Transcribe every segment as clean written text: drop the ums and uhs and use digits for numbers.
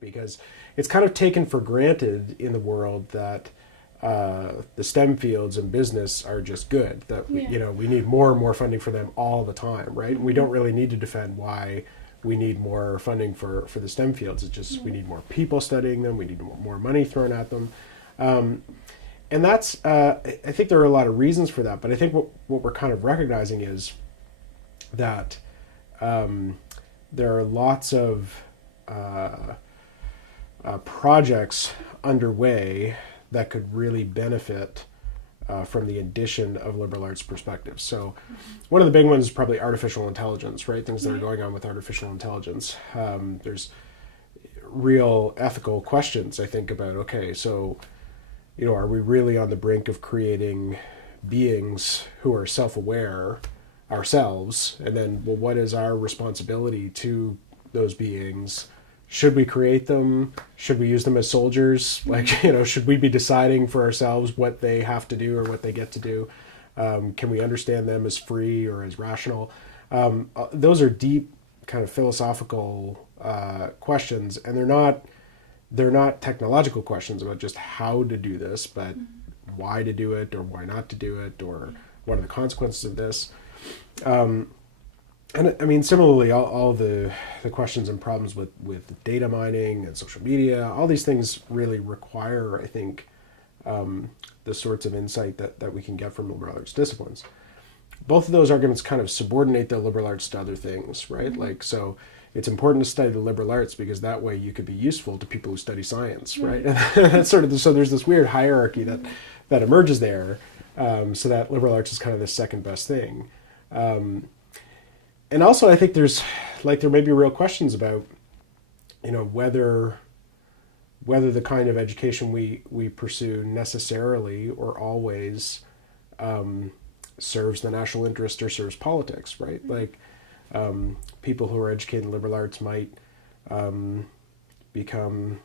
because it's kind of taken for granted in the world that the STEM fields and business are just good. That we, Yeah. we need more and more funding for them all the time, right? We don't really need to defend why we need more funding for the STEM fields. It's just we need more people studying them. We need more money thrown at them, and that's I think there are a lot of reasons for that. But I think what we're kind of recognizing is that there are lots of projects underway that could really benefit from the addition of liberal arts perspectives. So one of the big ones is probably artificial intelligence, right? Things that are going on with artificial intelligence. There's real ethical questions, I think, about, okay, so, are we really on the brink of creating beings who are self-aware ourselves? And then, well, what is our responsibility to those beings? Should we create them? Should we use them as soldiers? Like, should we be deciding for ourselves what they have to do or what they get to do? Can we understand them as free or as rational? Those are deep kind of philosophical questions, and they're not technological questions about just how to do this, but why to do it or why not to do it, or what are the consequences of this. And I mean, similarly, all the questions and problems with data mining and social media, all these things really require, I think, the sorts of insight that we can get from liberal arts disciplines. Both of those arguments kind of subordinate the liberal arts to other things, right? Mm-hmm. Like, so it's important to study the liberal arts because that way you could be useful to people who study science, right? And that's sort of so there's this weird hierarchy that emerges there, so that liberal arts is kind of the second best thing. And also, I think there may be real questions about, whether the kind of education we pursue necessarily or always serves the national interest or serves politics, right? Like, people who are educated in liberal arts might become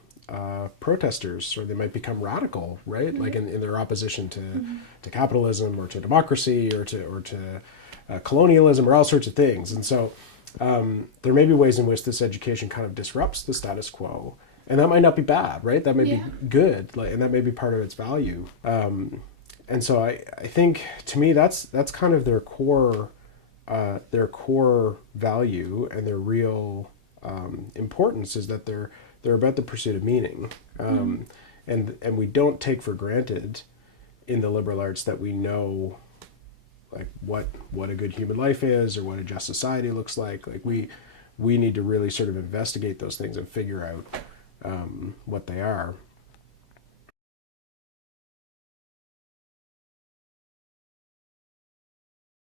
protesters, or they might become radical, right? Like in their opposition to capitalism or to democracy or to colonialism or all sorts of things. And so there may be ways in which this education kind of disrupts the status quo, and that might not be bad, right? That may be good, and that may be part of its value. And so I think, to me, that's kind of their core value and their real importance, is that they're about the pursuit of meaning. And we don't take for granted in the liberal arts that we know, like, what a good human life is or what a just society looks like. Like, we need to really sort of investigate those things and figure out what they are.